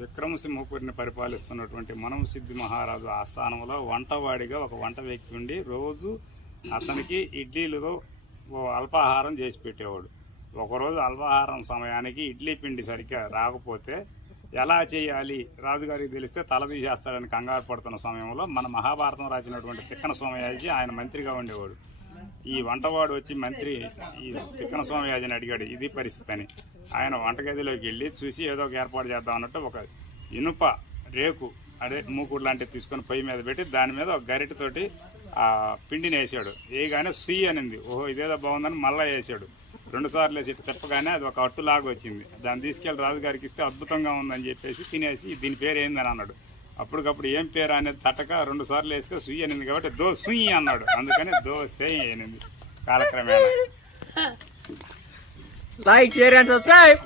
విక్రమసింహపురిని పరిపాలిస్తున్నటువంటి మనమసిద్ధి మహారాజు ఆస్థానంలో వంటవాడిగా ఒక వంట వ్యక్తి ఉండి రోజు అతనికి ఇడ్లీలతో అల్పాహారం చేసి పెట్టేవాడు. ఒకరోజు అల్పాహారం సమయానికి ఇడ్లీ పిండి సరిగ్గా రాకపోతే ఎలా చేయాలి రాజుగారికి తెలిస్తే తల తీసేస్తాడని కంగారు పడుతున్న సమయంలో మన మహాభారతం రాసినటువంటి తిక్కన సోమయాజి ఆయన మంత్రిగా ఉండేవాడు. ఈ వంటవాడు వచ్చి మంత్రి ఈ తిక్కన సోమయాజిని అడిగాడు ఇది పరిస్థితి అని. ఆయన వంటగదిలోకి వెళ్ళి చూసి ఏదో ఒక ఏర్పాటు చేద్దాం అన్నట్టు ఒక ఇనుప రేకు అదే మూకుడు లాంటివి తీసుకొని పొయ్యి మీద పెట్టి దాని మీద ఒక గరిటతోటి ఆ పిండిని వేసాడు. వేయగానే సుయ్యి అనింది. ఓహో ఇదేదో బాగుందని మళ్ళీ వేసాడు. 2 సార్లు వేసి తిప్పగానే అది ఒక అట్టులాగా వచ్చింది. దాన్ని తీసుకెళ్లి రాజుగారికి ఇస్తే అద్భుతంగా ఉందని చెప్పేసి తినేసి దీని పేరు ఏందని అన్నాడు. అప్పటికప్పుడు ఏం పేరు అనేది తట్టక 2 సార్లు వేస్తే సుయ్యి అనింది కాబట్టి దో సుయ్యి అన్నాడు. అందుకని దో సేయి అనింది. కాలక్రమేణా లైక్ షేర్ అండ్ సబ్స్క్రైబ్.